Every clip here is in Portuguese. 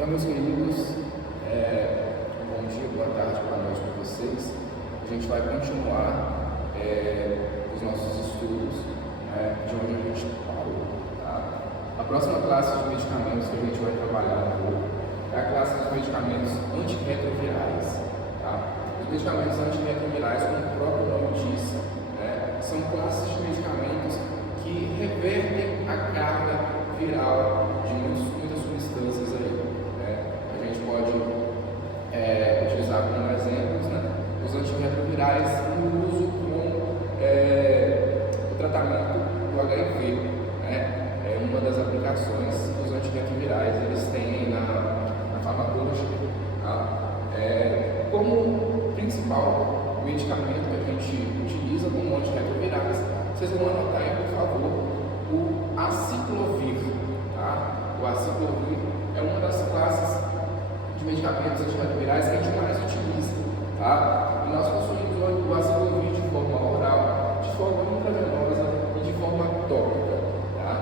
Então, meus queridos, bom dia, boa tarde, boa noite para vocês. A gente vai continuar os nossos estudos de onde a gente parou. Tá? A próxima classe de medicamentos que a gente vai trabalhar é a classe dos medicamentos antirretrovirais. Tá? Os medicamentos antirretrovirais, como o próprio nome diz, são classes de medicamentos que revertem a carga viral de muitas substâncias aí. A gente pode utilizar como exemplos os antirretrovirais no uso com o tratamento do HIV. É uma das aplicações que os antirretrovirais eles têm na farmacologia. Tá? Como principal medicamento que a gente utiliza como antirretrovirais, vocês vão anotar aí, por favor, o aciclovir. Tá? O aciclovir é uma das classes de medicamentos antirretrovirais que a gente mais utiliza. Tá? E nós possuímos o aciclovir de forma oral, de forma intravenosa e de forma tópica. Tá?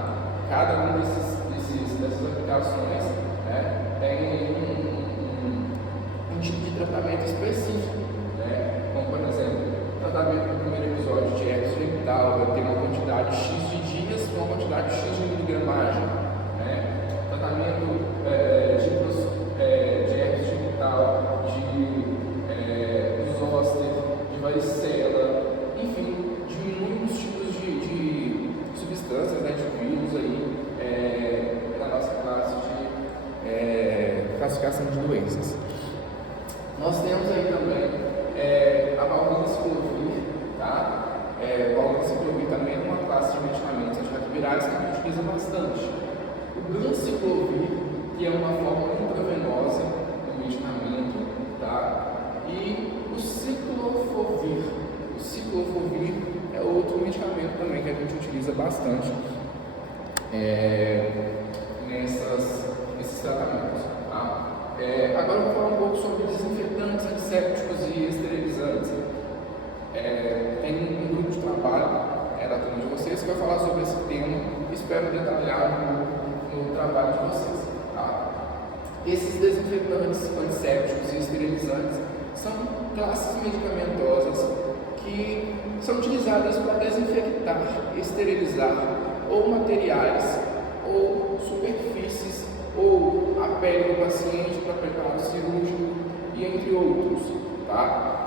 Cada uma dessas aplicações tem um tipo de tratamento específico. Como, por exemplo, o tratamento do primeiro episódio de herpes genital vai ter uma quantidade X de dias com uma quantidade X de miligramagem. Tratamento de herpes genital, de zoster, de varicela, enfim, de muitos tipos de substâncias, de vírus aí na nossa classe de classificação de doenças. Nós temos aí também a valganciclovir, tá? A valganciclovir também é uma classe de medicamentos antirretrovirais que a gente utiliza bastante. O ganciclovir, que é uma forma intravenosa do medicamento, tá? E o ciclofovir. O ciclofovir é outro medicamento também que a gente utiliza bastante nesses tratamentos. Tá? Agora eu vou falar um pouco sobre desinfetantes, antissépticos e esterilizantes. Tem um grupo de trabalho da turma de vocês que vai falar sobre esse tema. Espero detalhar no trabalho de vocês. Tá? Esses desinfetantes, antissépticos e esterilizantes são classes medicamentosas que são utilizadas para desinfectar, esterilizar ou materiais ou superfícies ou a pele do paciente para preparo cirúrgico e entre outros. Tá?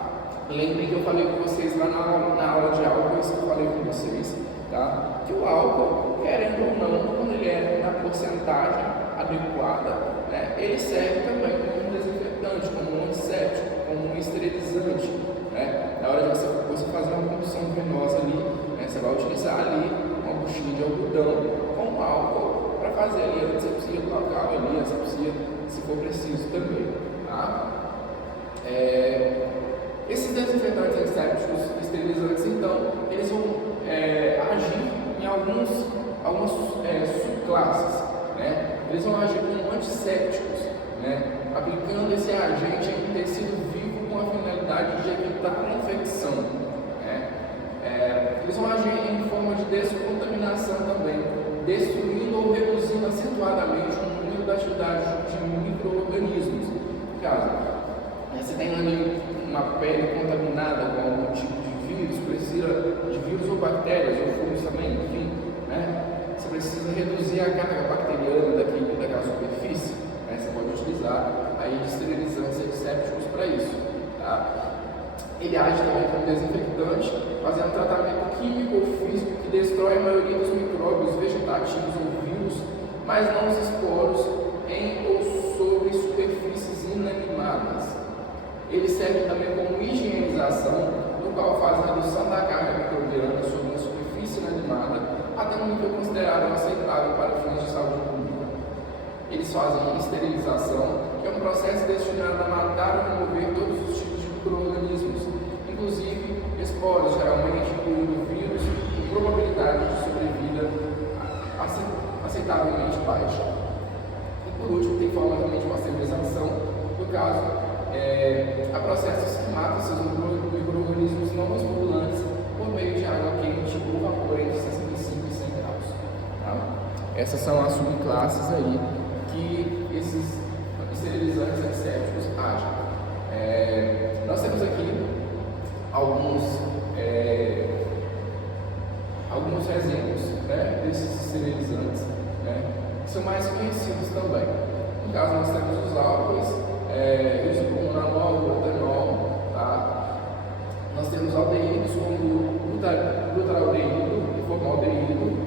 Lembrem que eu falei com vocês lá na aula de álcool, isso que eu falei com vocês, tá? Que o álcool, querendo ou não, quando ele é na porcentagem adequada, ele serve também como um desinfetante, como um antisséptico, como um esterilizante. Na hora de você fazer uma condução venosa ali, você vai utilizar ali uma buchinha de algodão com álcool para fazer ali a antisepsia do local, ali, a asepsia, se for preciso também. Tá? Esses desinfetantes antissépticos esterilizantes, então, eles vão agir em algumas subclasses. Eles vão agir como antissépticos, aplicando esse agente em tecido vivo com a finalidade de evitar a infecção. Eles vão agir em forma de descontaminação também, destruindo ou reduzindo acentuadamente o número da atividade de micro-organismos. No caso, você tem ali uma pele contaminada com algum tipo de vírus, precisa de vírus ou bactérias, ou fungos também, enfim, você precisa reduzir a carga bacteriana daquela superfície, você pode utilizar aí de esterilizantes antissépticos para isso. Tá? Ele age também como desinfectante, fazendo um tratamento químico ou físico que destrói a maioria dos micróbios vegetativos ou vírus, mas não os esporos em ou sobre superfícies inanimadas. Ele serve também como higienização, no qual faz a redução da carga microbiana sobre uma superfície inanimada até um nível considerado aceitável para fins de saúde pública. Eles fazem esterilização, que é um processo destinado a matar ou remover todos os tipos de micro-organismos, inclusive esporos, geralmente incluindo vírus, com probabilidade de sobrevida aceitavelmente baixa. E por último, tem forma também de pasteurização, no caso, a processos que matam esses micro-organismos não osmodulantes por meio de água quente ou vapor entre 65 e 100 graus. Tá? Essas são as subclasses aí que esses esterilizantes antissépticos agem. Nós temos aqui alguns exemplos, né, desses esterilizantes, né, que são mais conhecidos também. No caso, nós temos os álcoois, isopropanol, butanol, tá? Nós temos aldeídos como glutaraldeído e formaldeído,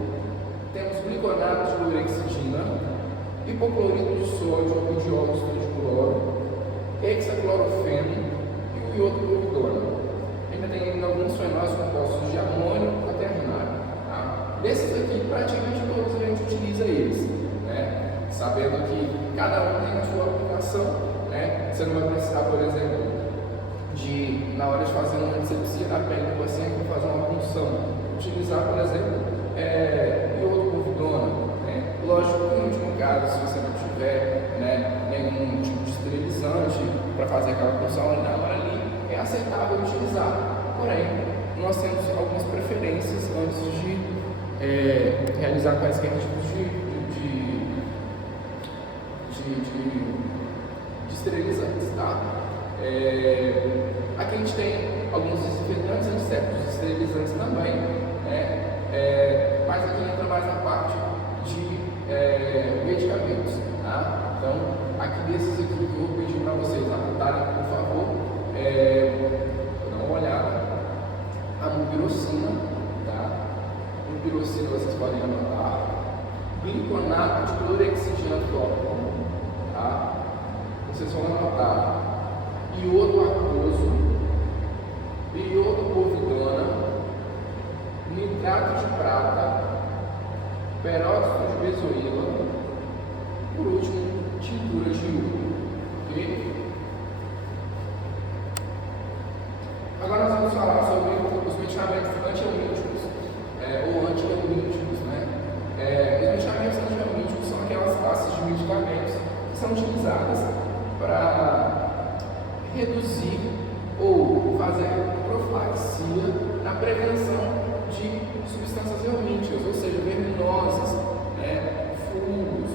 temos gliconato de clorexidina, hipoclorito de sódio ou dióxido de cloro, hexaclorofeno e o iodo cloridona. Ainda tem alguns fenóis compostos de amônio quaternário. Tá? Desses aqui, praticamente todos a gente utiliza eles, né? Sabendo que cada um tem a sua aplicação, né? Você não vai precisar, por exemplo, na hora de fazer uma antisepsia na pele do paciente, fazer uma punção, utilizar, por exemplo, iodo cloridona, né? Lógico que no último caso, se você não tiver, né, nenhum tipo de esterilizante para fazer aquela punção ali na hora ali, é aceitável utilizar. Porém, nós temos algumas preferências antes de realizar quaisquer tipos de esterilizantes, tá? Aqui a gente tem alguns desinfetantes antissépticos esterilizantes também, né? Mas aqui entra mais na parte de medicamentos, tá? Então, aqui desses aqui que eu vou pedir para vocês anotarem, por favor, dá uma olhada. A mupirocina, tá? Mupirocina vocês podem anotar. Gliconato de clorexidina tópico, tá? Vocês vão anotar iodo aquoso, iodopovidona, nitrato de prata, peróxido de benzoíla, por último, tintura de iodo. Ok? Agora nós vamos falar sobre os medicamentos antihelmínticos ou antihelmínticos, né? Os medicamentos antihelmínticos são aquelas classes de medicamentos que são utilizadas para reduzir ou fazer profilaxia na prevenção de substâncias helmínticas, ou seja, verminosas, né, fungos,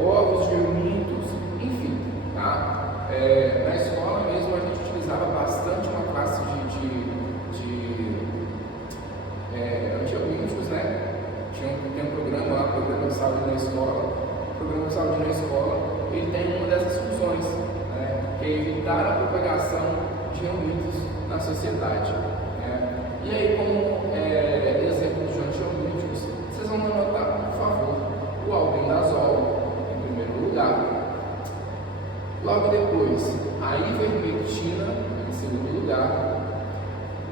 ovos de helmintos, enfim, tá? Na escola mesmo a gente utilizava bastante uma classe de antihelmínticos, né? Tem um programa lá, programa de saúde na escola. O programa de saúde na escola, ele tem uma dessas funções, né, que é evitar a propagação de helmintos na sociedade. Né? E aí, como exemplos de antihelmínticos, vocês vão anotar, por favor, o albendazol, em primeiro lugar. Logo depois, a ivermectina, em segundo lugar.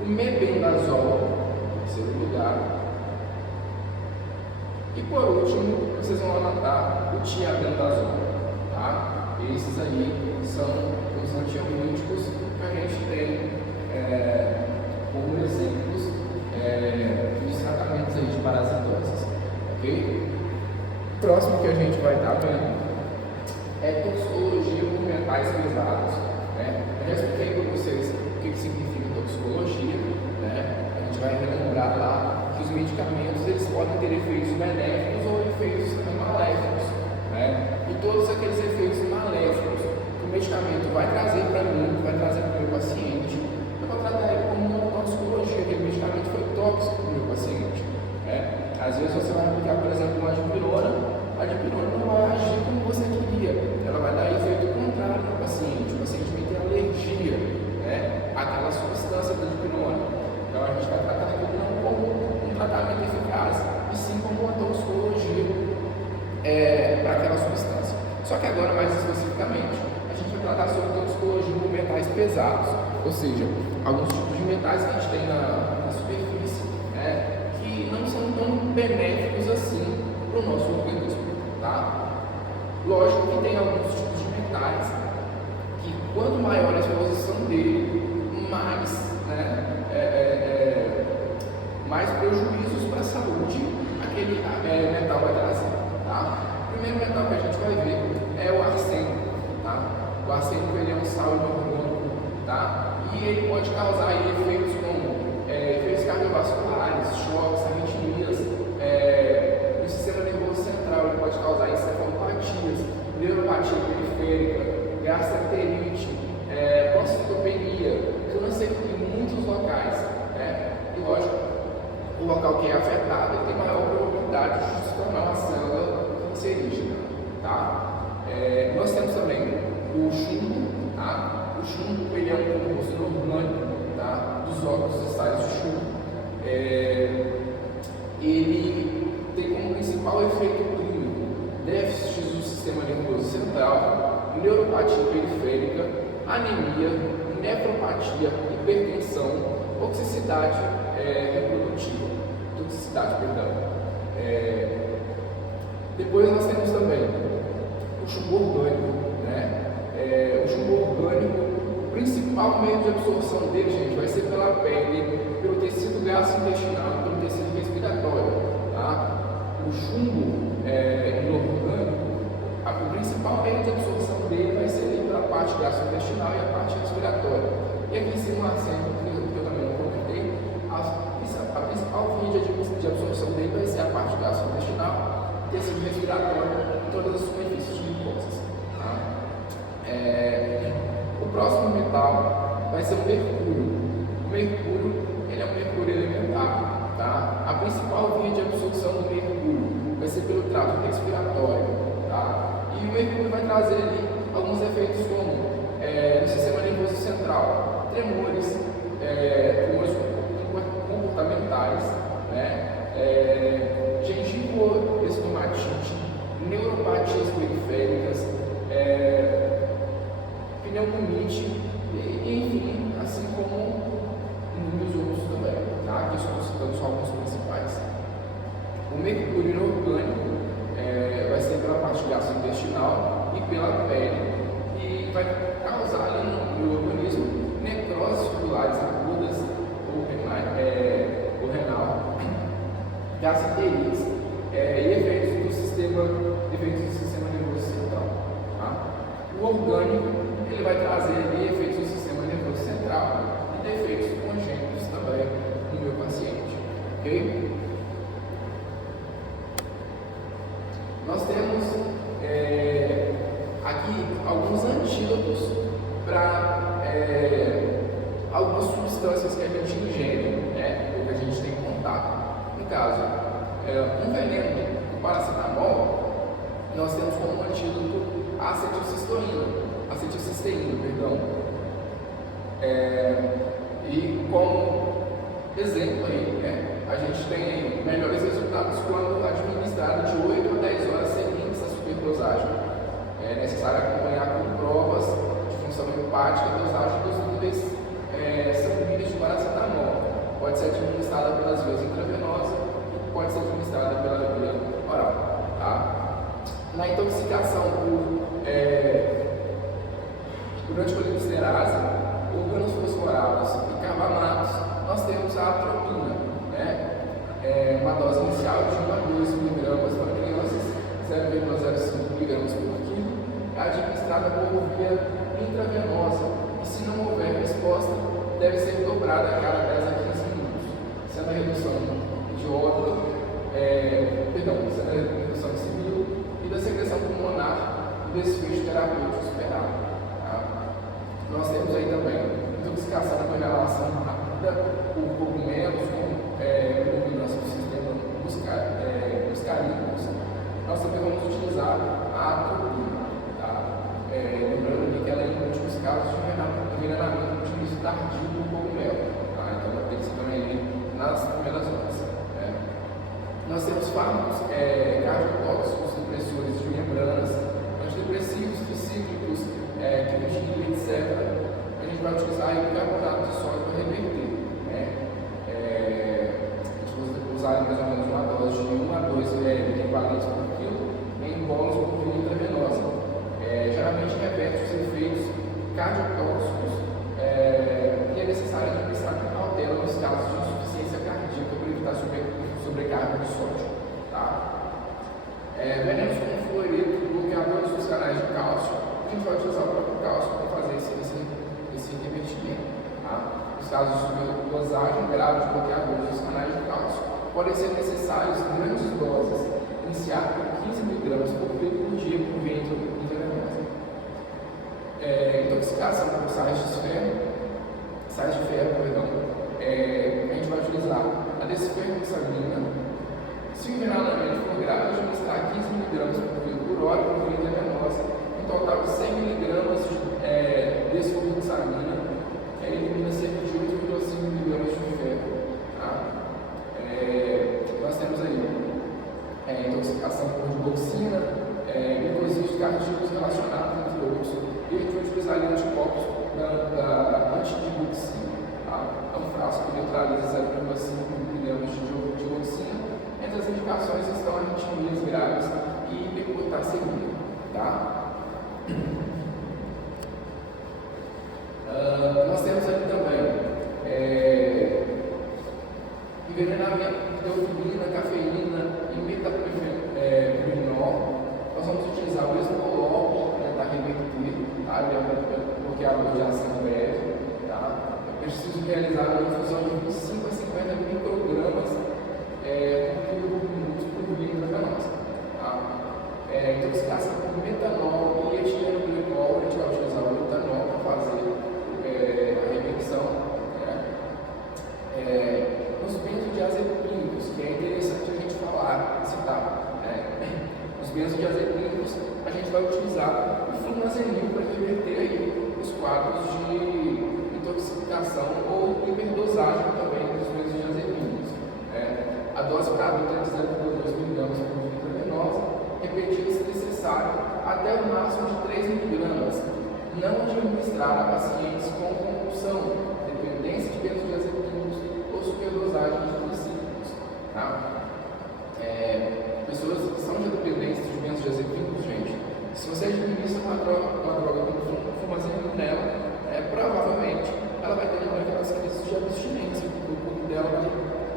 O mebendazol, em terceiro lugar. E por último, vocês vão anotar o tiabendazol, tá? Esses aí são os antihelmínticos que a gente tem como exemplos dos tratamentos aí de parasitoses, ok? O próximo que a gente vai estar vendo é toxicologia por metais pesados, né? Eu já expliquei para vocês o que significa toxicologia, né? A gente vai relembrar lá que os medicamentos eles podem ter efeitos benéficos ou efeitos maléficos, né? E todos aqueles efeitos maléficos que o medicamento vai trazer para mim, vai trazer para o meu paciente, eu vou tratar ele como uma toxicologia, aquele medicamento foi tóxico para o meu paciente, né? Às vezes você vai aplicar, por exemplo, uma dipirona, a dipirona não vai agir como você queria, ela vai dar efeito contrário no paciente, o paciente vai ter alergia, né, àquela substância da dipirona. Então a gente vai tratar aquilo não como um tratamento eficaz, e sim como uma toxicologia para aquela substância. Só que agora, mais especificamente, a gente vai tratar sobre toxicologia por metais pesados, ou seja, alguns tipos de metais que a gente tem na superfície, né, que não são tão benéficos assim para o nosso organismo, tá? Lógico que tem alguns tipos de metais que quanto maior a exposição dele, mais, né, mais prejuízos para a saúde aquele metal vai trazer, tá? O primeiro metal que a gente vai ver é o arsênico, tá? O arsênico ele é um sal inorgânico, tá? E ele pode causar aí efeitos como efeitos cardiovasculares, choques, arritmias, no sistema nervoso central ele pode causar encefalopatias, neuropatia periférica, do local que é afetado, ele tem maior probabilidade de se tornar uma célula cancerígena, tá? Nós temos também o chumbo, tá? O chumbo ele é um composto orgânico, tá? Dos óxidos estáveis de chumbo. Ele tem como principal efeito clínico déficits do sistema nervoso central, neuropatia periférica, anemia, nefropatia, hipertensão, toxicidade reprodutiva, depois nós temos também o chumbo orgânico, né? O chumbo orgânico, o principal meio de absorção dele, gente, vai ser pela pele, pelo tecido gastrointestinal, pelo tecido respiratório, tá? O chumbo inorgânico, o principal meio de absorção dele vai ser pela parte gastrointestinal e a parte respiratória. E aqui em cima, que eu também não comentei, a principal via de absorção dele vai ser a parte gastrointestinal, tecido respiratório e todas as superfícies de mucosas. Tá? O próximo metal vai ser o mercúrio. O mercúrio ele é um mercúrio elementar. Tá? A principal via de absorção do mercúrio vai ser pelo trato respiratório. Tá? E o mercúrio vai trazer ali alguns efeitos como no sistema nervoso central, tremores, comportamentais, né? Gengivoestomatite, neuropatias periféricas, pneumonite, enfim, assim como inúmeros outros também, tá? Aqui estou citando só alguns principais. O mercúrio inorgânico vai ser pela parte gastrointestinal e pela pele, e vai causar ali no organismo necroses tubulares agudas ou renal, gastrites e efeitos do sistema nervoso central. Tá? O orgânico ele vai trazer ali efeitos do sistema nervoso central e defeitos congênitos também no meu paciente. Ok? Nós temos aqui alguns antídotos para algumas substâncias que a gente ingere, né, ou que a gente tem contato. No caso, um veneno, o paracetamol, nós temos como antídoto a acetilcisteína, perdão. E como exemplo aí, né, a gente tem melhores resultados quando administrado de 8 a 10 horas seguintes à superdosagem. É necessário acompanhar com provas de função hepática a dosagem dos níveis sanguíneos de paracetamol. Pode ser administrada pelas vias intravenosas e pode ser administrada pela via oral. Tá? Na intoxicação por anticolinsterase, organofosforados e carbamatos, nós temos a atropina, né? Uma dose inicial de 1 a 2 mg para crianças, 0,05 mg por quilo, é administrada por via intravenosa e, se não houver resposta, deve ser dobrada a cada 10 a 15 minutos, sendo a redução de óbito, sendo a redução civil e da secreção pulmonar e desfecho terapêutico esperado. Tá? Nós temos aí também intoxicação com inalação rápida por cogumelos com predominância do sistema muscarínicos. Nós também vamos utilizar a atropina. Tá? Lembrando que ela é em últimos casos de envenenamento de início tardio do cogumelo. Tá? Então ela tem que ser também nas primeiras horas. Né? Nós temos fármacos cardiotóxicos, depressores de membranas, antidepressivos, tricíclicos, quinidina, etc. A gente vai utilizar aí o bicarbonato de sódio para reverter. Né? A gente vai usar mais ou menos uma dose de 1 a 2 equivalentes por quilo em bolos por via intravenosa. Geralmente reverte os efeitos cardiotóxicos e é necessário administrar com cautela nos casos de insuficiência cardíaca para evitar sobrecarga de sódio. Tá? Venenos como fluoreto, bloqueadores dos canais de cálcio, a gente vai utilizar o próprio cálcio para fazer esse revertimento. Tá? Nos casos de superdosagem grave de bloqueadores dos canais de cálcio, podem ser necessários grandes doses, iniciar com 15 mg por quilo por dia por via intravenosa. Intoxicação por sais de ferro, a gente vai utilizar a desfenxamina. Se o envenenamento for grave, administrar 15 mg por hora por via intravenosa, um total de 100 mg de desfenxamina, elimina cerca de 8,5 mg de ferro. Tá? Nós temos aí intoxicação por digoxina, glicosídeos cardíacos relacionados, entre outros, e a gente vai utilizar ali anticorpos da antidigoxina. Tá? É um frasco que neutraliza 0,5 mg de digoxina. Entre as indicações estão arritmias graves e hiperpotassemia. Tá? Nós temos aqui também envenenamento de teofilina, cafeína e metaprenol. Nós vamos utilizar o esmolol para tentar reverter, tá? Porque a radiação é breve. Tá? Eu preciso realizar uma infusão de 25 a 50 microgramas por minuto por litro intravenosa. Tá? Intoxicação por metanol e etilenglicol, a gente vai utilizar o metanol para fazer a reversão. Os benzodiazepínicos, que é interessante a gente falar, citar. Os benzodiazepínicos, a gente vai utilizar o flumazenil para reverter aí os quadros de intoxicação ou hiperdosagem também dos benzodiazepínicos. A dose adulta é de 0,2 mg por litro intravenosa, repetida se necessário, até o máximo de 3 mg. Não administrar a pacientes com compulsão, dependência de benzodiazepínicos ou superdosagem de tricíclicos. Tá? Pessoas que são de dependência de benzodiazepínicos, gente, se você administra uma droga com fumazenil nela, provavelmente ela vai ter aquelas crises de abstinência, porque o corpo dela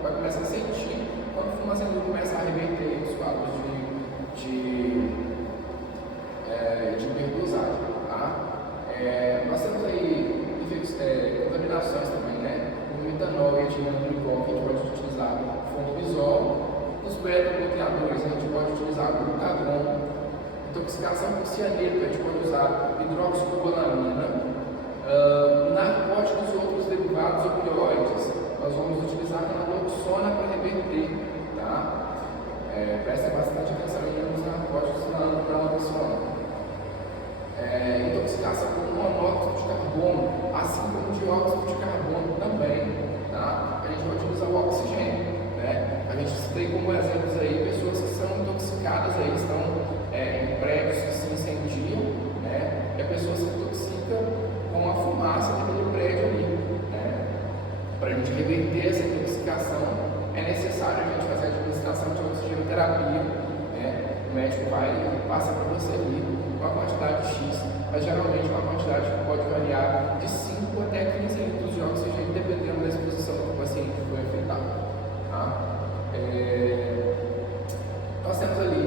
vai começar a sentir quando o fumazenil começa a reverter os quadros de hiperdosagem. Tá? Nós temos aí contaminações também, né? O metanol e etilenglicol, que a gente pode utilizar fomepizol. Os beta-bloqueadores, a gente pode utilizar glucagon. Intoxicação por cianeto, a gente pode usar hidroxicobalamina. Narcóticos e outros derivados opioides, nós vamos utilizar naloxona para reverter. Tá? Prestem bastante atenção nos narcóticos na naloxona. Intoxicação por monóxido de carbono, assim como dióxido de carbono também. Tá? A gente vai utilizar o oxigênio. A gente tem como exemplos aí pessoas que são intoxicadas, aí, estão em prédios que se incendiam, e a pessoa se intoxica com a fumaça daquele prédio ali. Para a gente reverter essa intoxicação, é necessário a gente fazer a administração de oxigenoterapia. O médico vai e passa para você ali uma quantidade X, mas geralmente uma quantidade que pode variar de 5 até 15 litros de oxigênio, dependendo da exposição que o paciente foi afetado. Tá? Nós temos ali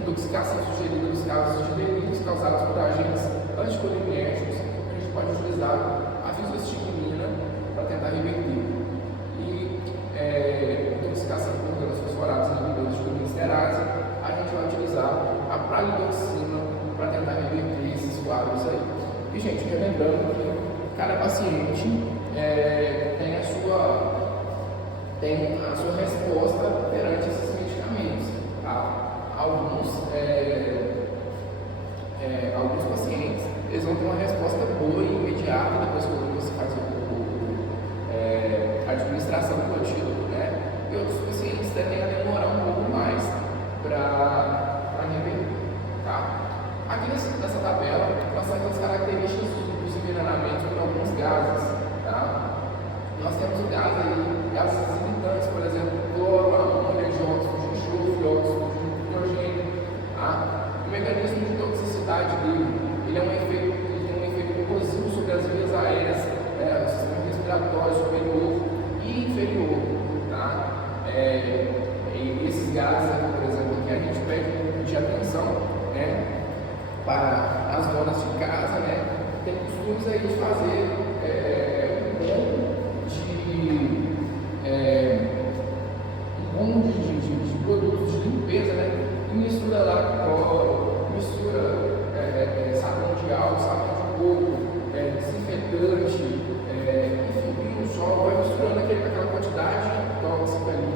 intoxicação sugerida nos casos de delírios causados por agentes anticolinérgicos. A gente pode utilizar a fisostigmina para tentar reverter. E intoxicação por grãos fosforados inibidores de glicerase, a gente vai utilizar a pralidoxina para tentar reverter esses quadros aí. E, gente, relembrando que cada paciente tem a sua resposta perante esses medicamentos. Tá? Alguns pacientes eles vão ter uma resposta boa e imediata depois que você faz a administração do antídoto, e outros pacientes tendem a demorar um pouco mais para reverter. Tá? Aqui nessa tabela nós temos as características dos envenenamentos por alguns gases. Tá? Nós temos o gás aí, gases irritantes, por exemplo, cloro, amônia, dióxido de enxofre, óxido de nitrogênio. Tá? O mecanismo de toxicidade dele, ele tem um efeito corrosivo sobre as vias aéreas, o sistema respiratório superior e inferior. Tá? E esses gases, por exemplo, aqui a gente pede um pouco de atenção, para as donas de casa, tem costumes aí de fazer um monte de produtos de limpeza, e mistura lá cloro, mistura sabão de álcool, sabão de coco, desinfetante, enfim, o sol vai misturando aquela quantidade tóxica ali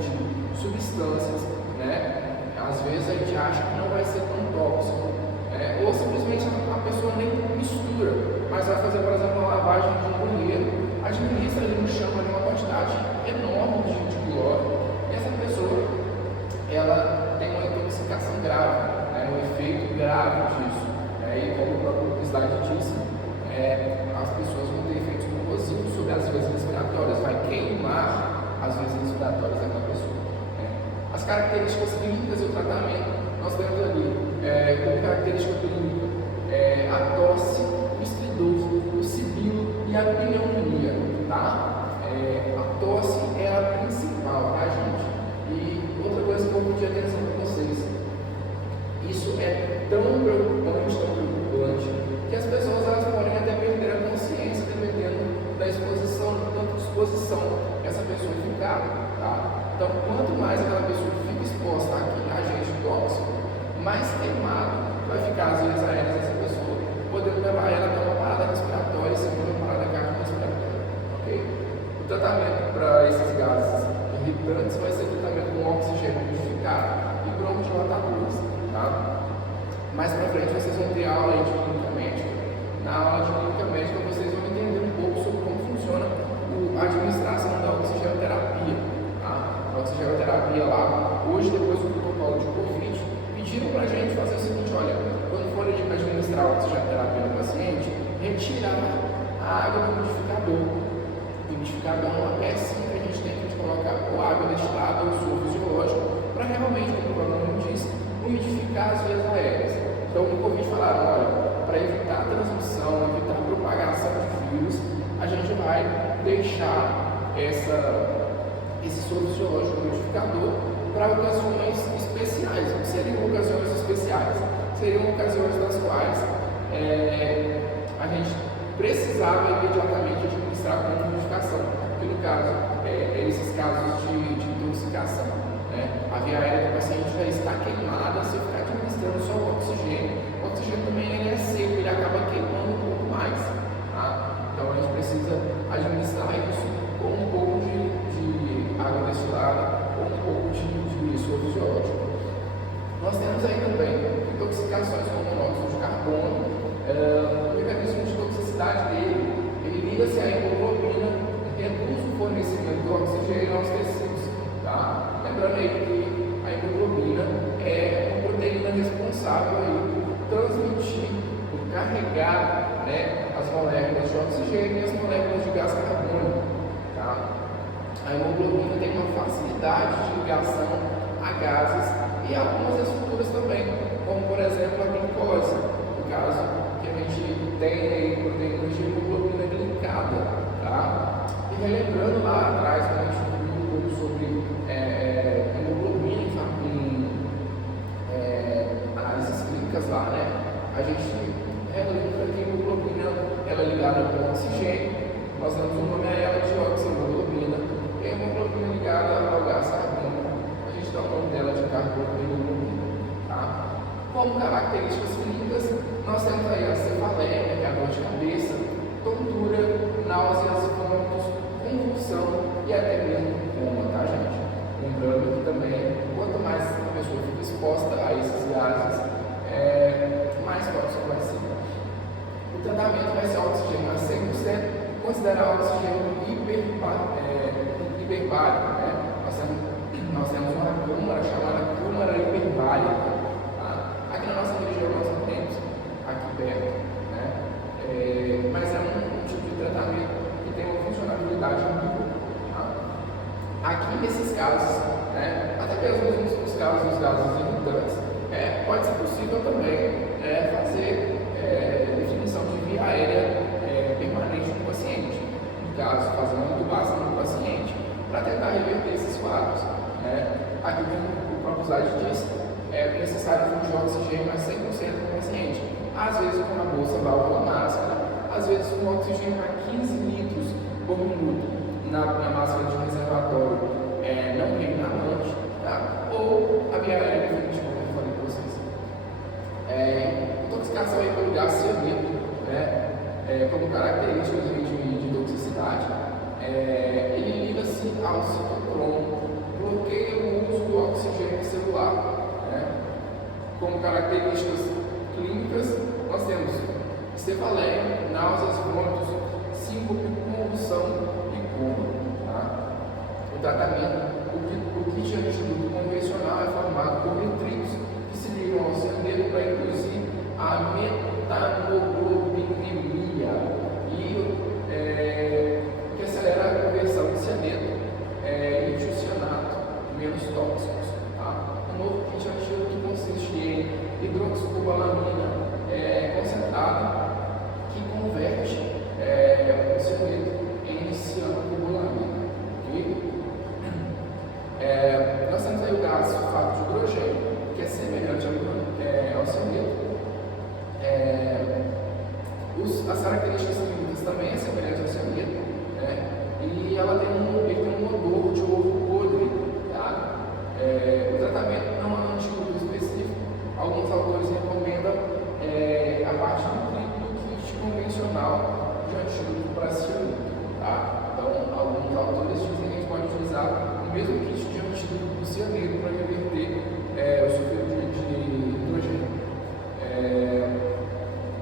substâncias, né? Às vezes a gente acha que não vai ser tão tóxico, ou simplesmente a pessoa nem mistura, mas vai fazer, por exemplo, uma lavagem de um banheiro, administra ali no chão ali uma quantidade enorme de cloro, e essa pessoa ela tem uma intoxicação grave, um efeito grave disso, e como o próprio slide disse, as pessoas vão ter efeitos corrosivos sobre as vias respiratórias, vai queimar as vias respiratórias daquela pessoa. As características clínicas e o tratamento, nós temos ali como característica clínica a tosse, o estridor, o sibilo e a pneumonia, tá? A tosse é a principal, tá, gente? E outra coisa que eu vou pedir atenção para vocês, isso é tão preocupante, que as pessoas elas podem até perder a consciência dependendo da exposição, do tanto de exposição que essa pessoa ficar, tá? Então, quanto mais aquela pessoa fica exposta àquele agente tóxico, mais queimado vai ficar as vias aéreas dessa pessoa, podendo levar ela a uma parada respiratória, segundo uma parada cardiorrespiratória, ok? O tratamento para esses gases irritantes vai ser o tratamento com oxigênio umidificado e broncodilatadores, tá? Mais para frente vocês vão ter aula aí de clínica médica. Na aula de clínica médica vocês vão entender um pouco sobre como funciona a administração da oxigenoterapia. A oxigenoterapia lá, hoje depois do protocolo de Covid, pediram para a gente fazer o seguinte, olha, quando for administrar a oxigenoterapia no paciente, retirar a água do umidificador. O umidificador é uma pecinha que a gente tem que colocar ou água destilada ou soro fisiológico para realmente, como o programa diz, umidificar as vias aéreas. Então, no Covid falaram, olha, para evitar a transmissão, evitar a propagação de vírus, a gente vai deixar esse soro fisiológico umidificador para ocasiões especiais. O que seriam ocasiões especiais? Seriam ocasiões nas quais a gente precisava imediatamente administrar com umidificação, que no caso, esses casos de intoxicação, a via aérea do paciente já está queimada, se ficar administrando só o oxigênio também ele é seco, ele acaba queimando um pouco mais, tá? Então a gente precisa administrar isso com um pouco de água destilada ou um pouco de soro fisiológico. Nós temos aí também intoxicações com monóxido de carbono. O mecanismo de toxicidade dele, ele liga-se à hemoglobina, reduz o fornecimento do oxigênio aos tecidos, tá? Lembrando aí que a hemoglobina é uma proteína responsável aí por transmitir, por carregar, as moléculas de oxigênio e as moléculas de gás carbônico, tá? A hemoglobina tem uma facilidade de ligação a gases e algumas estruturas também, como por exemplo a glicose, no caso que a gente tem aí proteínas de hemoglobina glicada, tá? E relembrando lá atrás, quando a gente viu um pouco sobre hemoglobina em análises clínicas lá, a gente relembra que a hemoglobina ela é ligada com oxigênio, nós damos o nome a ela de oxihemoglobina, e a hemoglobina ligada ao gás carbônico, a gente dá o nome dela de carbohemoglobina, tá? Como características clínicas, nós temos aí a cefaleia, que é a dor de cabeça, tontura, náuseas, vômitos, convulsão e até mesmo coma, tá, gente? Lembrando que também, quanto mais a pessoa fica exposta a esses gases, mais tóxico vai ser. O tratamento vai ser oxigênio a 100%, considerar o oxigênio hiperbárico, Nós temos uma câmara chamada câmara hiperbárica, tá? Aqui na nossa região nós não temos, aqui perto, mas é um tipo de tratamento que tem uma funcionalidade muito boa, tá? Aqui nesses casos, até mesmo nos casos dos gases irritantes, pode ser possível também fazer definição de via aérea permanente do paciente, no caso, fazer uma intubação do paciente para tentar reverter esses quadros. Aqui o próprio slide diz, é necessário fluxo de oxigênio a 100% no paciente, às vezes com a bolsa válvula máscara, às vezes com oxigênio a 15 litros por minuto na máscara de reservatório não reinalante, tá? Ou a via aérea definitiva, como eu falei para vocês. Intoxicação aí pelo gás cianídrico, como características de toxicidade, ele liga-se ao citocromo, bloqueia o uso como características clínicas, nós temos cefaleia, náuseas, vômitos, síncope, convulsão e coma. Tá? O tratamento, o kit antídoto convencional é formado por nitritos que se ligam ao cianeto para induzir a metanoglobinemia que acelera a conversão de cianeto e tiocianato menos tóxicos. Tá? O novo kit antídoto que consiste em hidroxicobalamina concentrada que converte o cianeto em cianocobalamina. Okay? Nós temos aí o gás sulfato de hidrogênio, que é semelhante ao cianeto. As características químicas também é semelhante ao cianeto, né? E ele tem um odor de ovo podre. Tá? O tratamento não é um antídoto específico. Alguns autores recomendam a parte do kit convencional de antídoto para cianeto. Tá? Então, alguns autores dizem que a gente pode utilizar o mesmo kit de antídoto do cianeto para reverter o sulfeto de hidrogênio.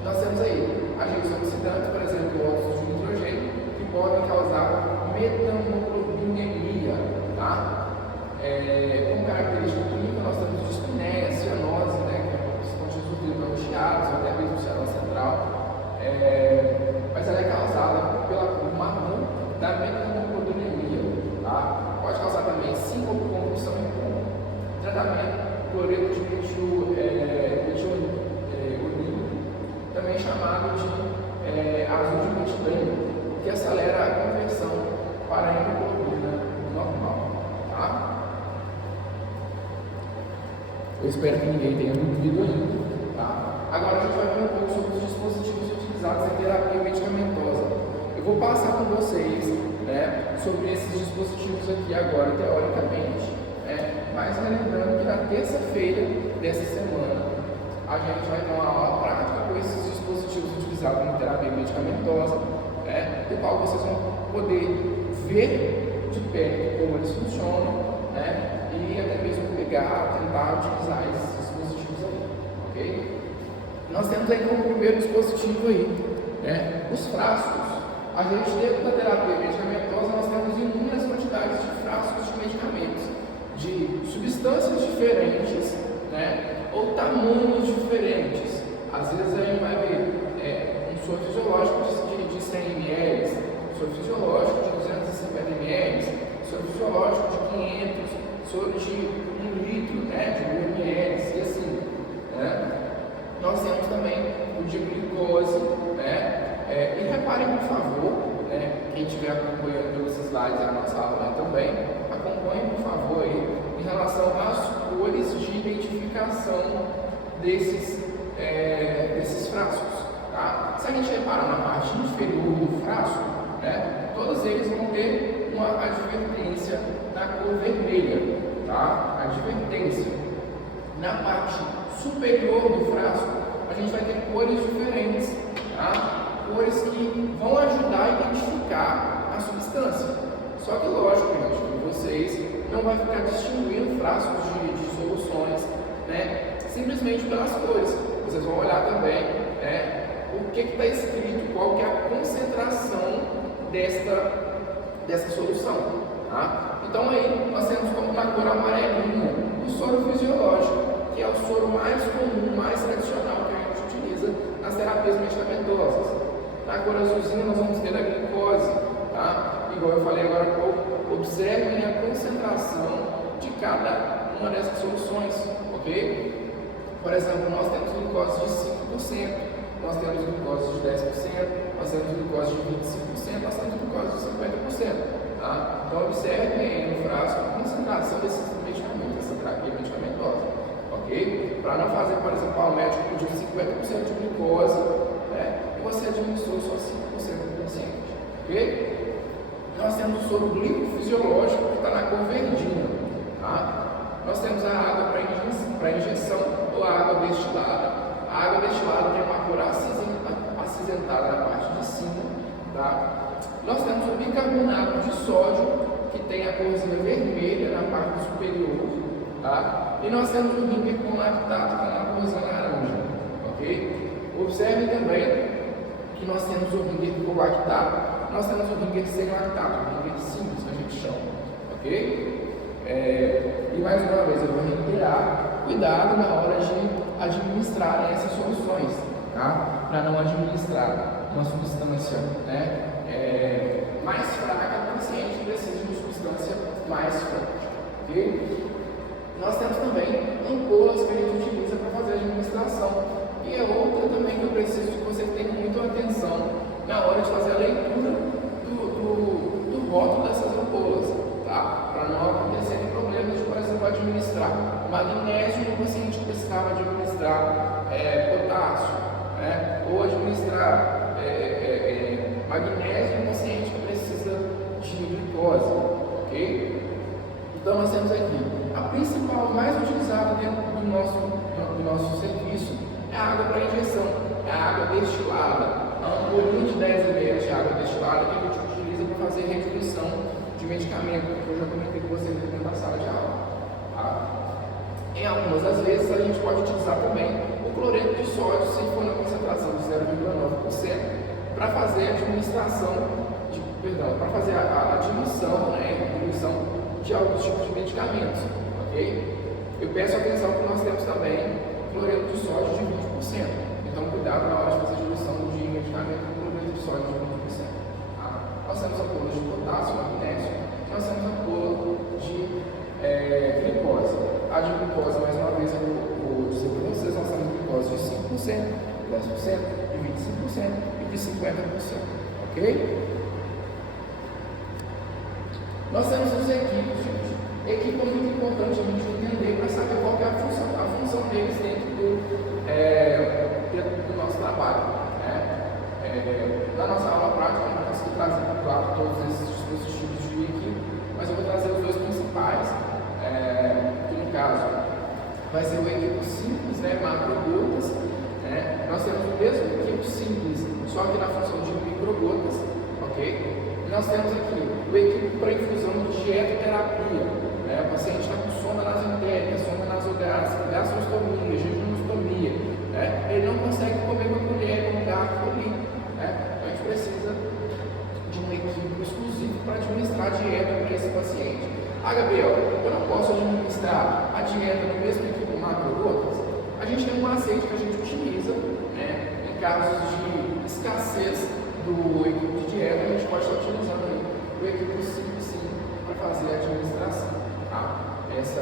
Nós temos aí agentes oxidantes, por exemplo, óxidos de nitrogênio, que podem causar metanoglobinemia. Tá? Como característica clínica, nós temos dispneia, cianose, né, que são constituídos angustiados, ou até mesmo cianose central, mas ela é causada pela cor marrom da metanoglobinemia. Tá? Pode causar também síncope, convulsão e coma. Tratamento, cloreto de metionina, também chamado de azul de metileno, que acelera a conversão para a hemoglobina normal. Tá? Eu espero que ninguém tenha duvido ainda. Tá? Agora a gente vai ver um pouco sobre os dispositivos utilizados em terapia medicamentosa. Eu vou passar com vocês, né, sobre esses dispositivos aqui agora, teoricamente, mas relembrando que na terça-feira dessa semana a gente vai ter uma aula prática com esses dispositivos utilizados em terapia medicamentosa, do qual vocês vão poder ver de perto como eles funcionam, e até mesmo tentar utilizar esses dispositivos aí, ok? Nós temos aí como primeiro dispositivo aí, os frascos. A gente dentro da terapia medicamentosa nós temos inúmeras quantidades de frascos de medicamentos, de substâncias diferentes, ou tamanhos diferentes. Às vezes a gente vai ver um soro fisiológico de 100 ml, soro fisiológico de 250 ml, soro fisiológico de 500, soro de 1 litro, de 1 ml, e assim. Nós temos também o de glicose, e reparem, por favor, quem estiver acompanhando pelos slides da nossa aula também, acompanhe, por favor, aí, em relação às cores de identificação desses frascos. Tá? Se a gente reparar na parte inferior do frasco, todos eles vão ter uma advertência na cor vermelha. Tá? Advertência. Na parte superior do frasco, a gente vai ter cores diferentes. Tá? Cores que vão ajudar a identificar a substância. Só que, lógico, gente, que vocês não vão ficar distinguindo frascos de soluções, simplesmente pelas cores. Vocês vão olhar também, o que está escrito, qual que é a concentração dessa solução. Tá? Então aí nós temos como na cor amarelinha o soro fisiológico, que é o soro mais comum, mais tradicional que a gente utiliza nas terapias medicamentosas. Na cor azulzinha nós vamos ter a glicose. Tá? Igual eu falei agora há pouco, observem a concentração de cada uma dessas soluções, ok? Por exemplo, nós temos glicose de 5%, nós temos glicose de 10%, nós temos glicose de 25%, nós temos glicose de 50%. Tá? Então, observem aí no frasco a concentração desses medicamentos, dessa terapia medicamentosa, ok? Para não fazer, por exemplo, o médico pediu 50% de glicose, e você administrou só 5% do paciente, ok? Nós temos o soro glicofisiológico, que está na cor verdinha. Tá? Nós temos a água para injeção ou a água destilada. A água destilada tem uma cor acinzentada na parte de cima. Tá? Nós temos o bicarbonato de sódio, que tem a corzinha vermelha na parte superior. tá? E nós temos o ringue com lactato, com uma corzinha laranja, ok? Observe também que nós temos o ringue com lactato, nós temos o ringue sem lactato, o ringue simples que a gente chama, ok? E mais uma vez eu vou reiterar, cuidado na hora de administrar essas soluções, tá? Para não administrar uma substância, né, mais fraca, o paciente precisa de uma substância mais forte, ok? Nós temos também ampolas que a gente utiliza para fazer a administração, e é outra também que eu preciso que você tenha muita atenção na hora de fazer a leitura do rótulo dessas ampolas, tá? Para não acontecer problemas de, por exemplo, administrar magnésio no paciente que precisava administrar potássio, né? Ou administrar magnésio no paciente que precisa de glicose, ok? Então nós temos aqui a principal, mais utilizada dentro do nosso serviço é a água para injeção, é a água destilada, a ampolinha de 10 ml de água destilada que a gente utiliza para fazer rediluição de medicamento, que eu já comentei com vocês dentro da sala de aula. Tá? Em algumas das vezes a gente pode utilizar também o cloreto de sódio, se for na concentração de 0,9%, para fazer a administração, para fazer a diluição, né, de alguns tipos de medicamentos, ok? Eu peço atenção que nós temos também cloreto de sódio de 20%, então cuidado na hora de fazer a diluição de medicamento com cloreto de sódio de 20%. Tá? Nós temos ampolas de potássio, magnésio, nós temos ampola de glicose. A de glicose, mais uma vez, eu vou dizer para vocês, nós temos glicose de 5%, 10%, de 25% e de 50%, ok? Nós temos os equipes, gente. Equipe é muito importante a gente entender para saber qual é a função deles dentro do nosso trabalho. Né? Na nossa aula prática, eu não consigo trazer, claro, todos esses dispositivos de equipe, mas eu vou trazer os dois principais, que no caso vai ser o equipo simples, né, macrogotas. Né? Nós temos o mesmo equipo simples, só que na função de microgotas, ok? Nós temos aqui o equipo para infusão de dietoterapia. O paciente está com sonda nasogénica, sonda nasogástrica, gastrostomia, jejunostomia. Ele não consegue comer com a colher, com o garfo ali. Então a gente precisa de um equipo exclusivo para administrar a dieta para esse paciente. Gabriel, eu não posso administrar a dieta no mesmo equipo macrogotas? A gente tem um macete que a gente utiliza, né, em casos de escassez do equipo de dieta, a gente pode estar utilizando aí o equipo 5 para fazer a administração. Tá? Esse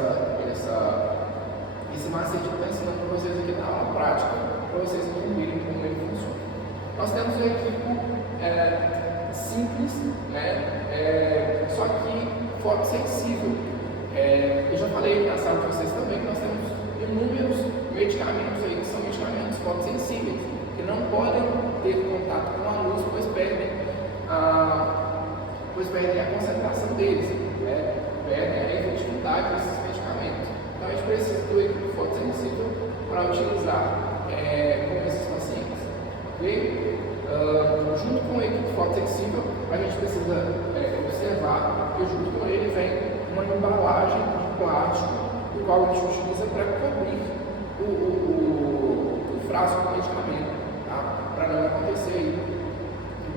macete eu estou ensinando para vocês aqui na aula prática, para vocês entenderem como ele funciona. Nós temos o equipo simples, né? Só que fotossensível. Eu já falei na sala de vocês também que nós temos inúmeros medicamentos aí que são medicamentos fotossensíveis, que não podem ter contato com a luz, pois perdem a concentração deles, perdem a efetividade desses medicamentos. Então a gente precisa do equipo fotossensível para utilizar com esses pacientes. Ok? Junto com o equipo fotossensível, a gente precisa observar que junto com ele vem uma embalagem de plástico, do qual a gente utiliza para cobrir o frasco do medicamento, tá? Para não acontecer aí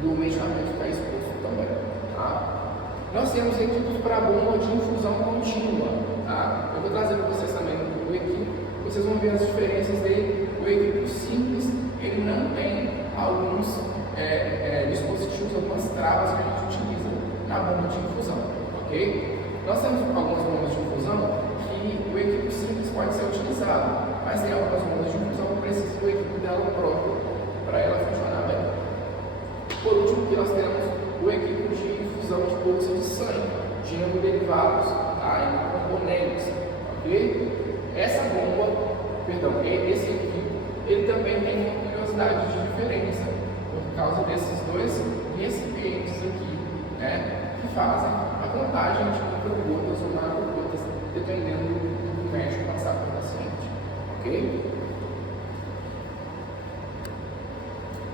do medicamento ficar exposto também. Tá? Nós temos equipes para bomba de infusão contínua. Tá? Eu vou trazer para vocês também o equipe, vocês vão ver as diferenças dele. O equipe simples, ele não tem alguns dispositivos, algumas travas que a gente utiliza na bomba de infusão. Ok? Nós temos algumas bombas de infusão que o equipe simples pode ser utilizado, mas tem algumas bombas de infusão que precisam do equipe dela próprio para ela funcionar bem. Por último, que nós temos o equipe de infusão de bolsas de sangue, de hemoderivados, tá? Componentes, ok? Esse equipe, ele também tem uma curiosidade de diferença, por causa desses dois recipientes aqui, né? Que fazem a contagem de microgotas ou macrogotas, dependendo do médico passar para o paciente, ok?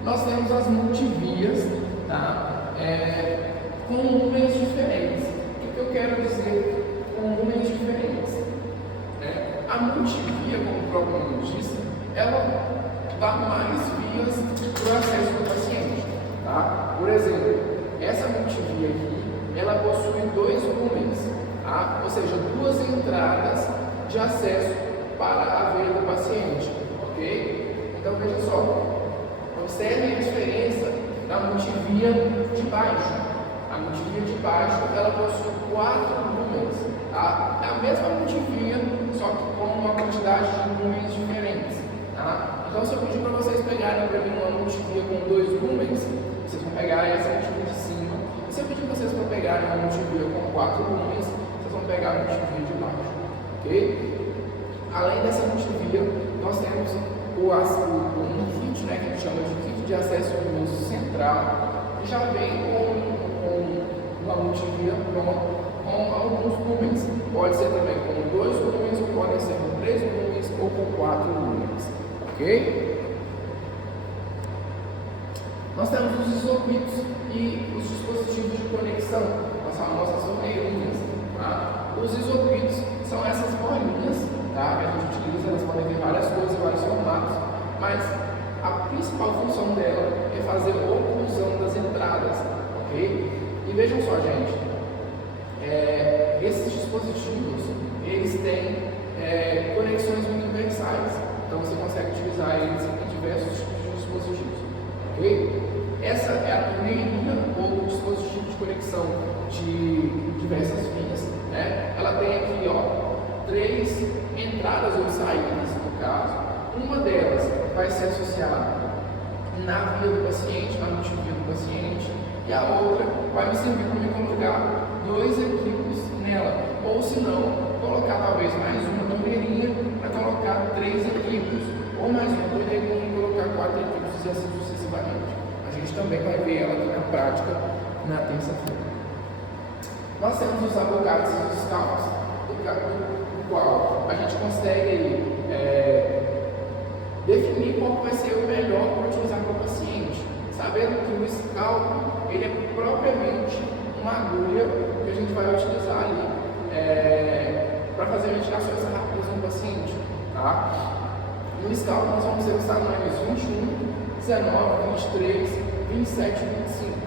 Nós temos as multivias, tá? Com números diferentes. O que eu quero dizer com números diferentes? A multivia, como o próprio nome diz, ela dá mais vias para o acesso do paciente. Tá? Por exemplo, essa multivia aqui, ela possui 2 lumens, tá? Ou seja, 2 entradas de acesso para a veia do paciente, ok? Então veja só, observe a diferença da multivia de baixo. A multivia de baixo, ela possui 4 lumens, tá? É a mesma multivia, só que com uma quantidade de lumens diferentes, tá? Então se eu pedir para vocês pegarem para mim uma multivia com 2 lumens, vocês vão pegar essa multivia de cima. E se eu pedir para vocês para pegarem uma multivia com 4 lumens, vocês vão pegar a multivia de baixo, ok? Além dessa multivia, nós temos um kit, né, que a gente chama de kit de acesso luminoso central, que já vem com uma multivia com alguns lumens. Pode ser também com 2 lumens, ou podem ser com 3 lumens ou com 4 lumens, ok? Nós temos os isopitos e os dispositivos de conexão, as famosas orelhinhas. Tá? Os isopitos são essas bolinhas, tá, que a gente utiliza, elas podem ter várias cores e vários formatos, mas a principal função dela é fazer oclusão das entradas, ok? E vejam só, gente, esses dispositivos, eles têm conexões universais, então você consegue utilizar eles em diversos tipos de dispositivos, ok? Essa é a torneirinha ou dispositivo de conexão de diversas vias, né? Ela tem aqui, ó, 3 entradas ou saídas, no caso. Uma delas vai ser associada na via do paciente, na multivia do paciente, e a outra vai me servir para me colocar 2 equipos nela, ou se não, colocar talvez mais uma torneirinha para colocar 3 equipos, ou mais uma torneirinha e colocar 4 equipos e assim sucessivamente. A gente também vai ver ela aqui na prática na terça-feira. Nós temos os abocados e os scalps, do qual a gente consegue definir qual vai ser o melhor para utilizar para o paciente, sabendo que o scalp ele é propriamente uma agulha que a gente vai utilizar ali para fazer ventilações rápidas no paciente. Tá? No scalp nós vamos ter os tamanhos 21, 19, 23, 27 e 25,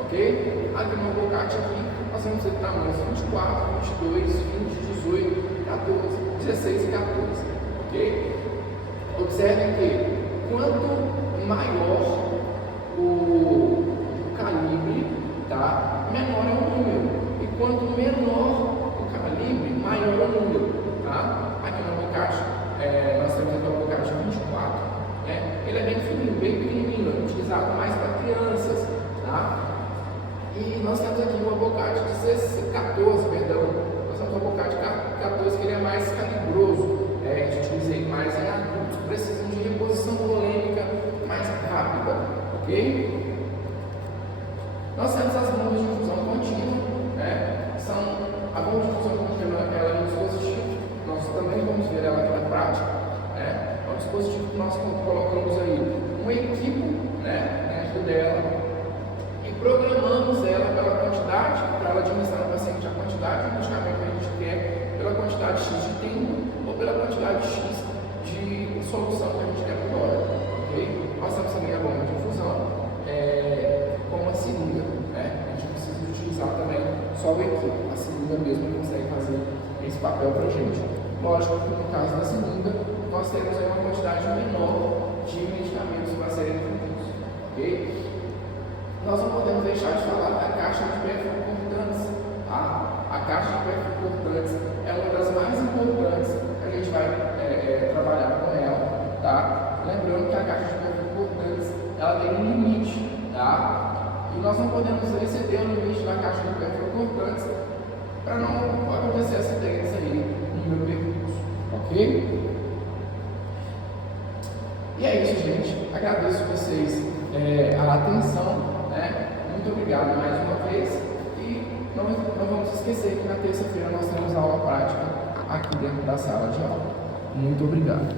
ok? Aqui no abocate aqui nós vamos ter tamanhos 24, 22, 20, 18, 14, 16 e 14, ok? Observem que quanto maior o calibre, tá, menor é o número, e quanto menor o calibre, maior é o número, tá? Aqui no abocate, nós temos aqui o abocate 24, né? Ele é bem fininho, bem pequenininho, utilizado mais para crianças, tá? E nós temos aqui o abocate 14, perdão, nós temos o abocate 14 que ele é mais calibroso, a gente utiliza ele mais em adultos que precisam de reposição volêmica mais rápida, ok? Nós temos as bombas de infusão contínua, né? A bomba de infusão contínua ela é um dispositivo, nós também vamos ver ela aqui na prática, né? É um dispositivo que nós colocamos aí um equipo, né, dentro dela e programamos ela pela quantidade, para ela administrar no paciente a quantidade de medicamento que a gente quer, pela quantidade X de tempo ou pela quantidade X de solução que a gente quer por hora, ok? Nós temos também a bomba de infusão com uma seringa, né? A gente precisa utilizar também só o equipo, a seringa mesmo consegue fazer esse papel para a gente. Lógico que no caso da seringa, nós temos aí uma quantidade menor de medicamentos para serem infusos, ok? Nós não podemos deixar de falar da caixa de perfurocortantes, tá? A caixa de perfurocortantes é uma das mais importantes que a gente vai trabalhar com ela, tá? Lembrando que a caixa de perfurocortantes ela tem um limite, tá? E nós não podemos exceder o limite da caixa de perfurocortantes para não acontecer acidentes aí no meu percurso, ok? E é isso, gente. Agradeço vocês a atenção, né? Muito obrigado mais uma vez. E não vamos esquecer que na terça-feira nós temos aula prática aqui dentro da sala de aula. Muito obrigado.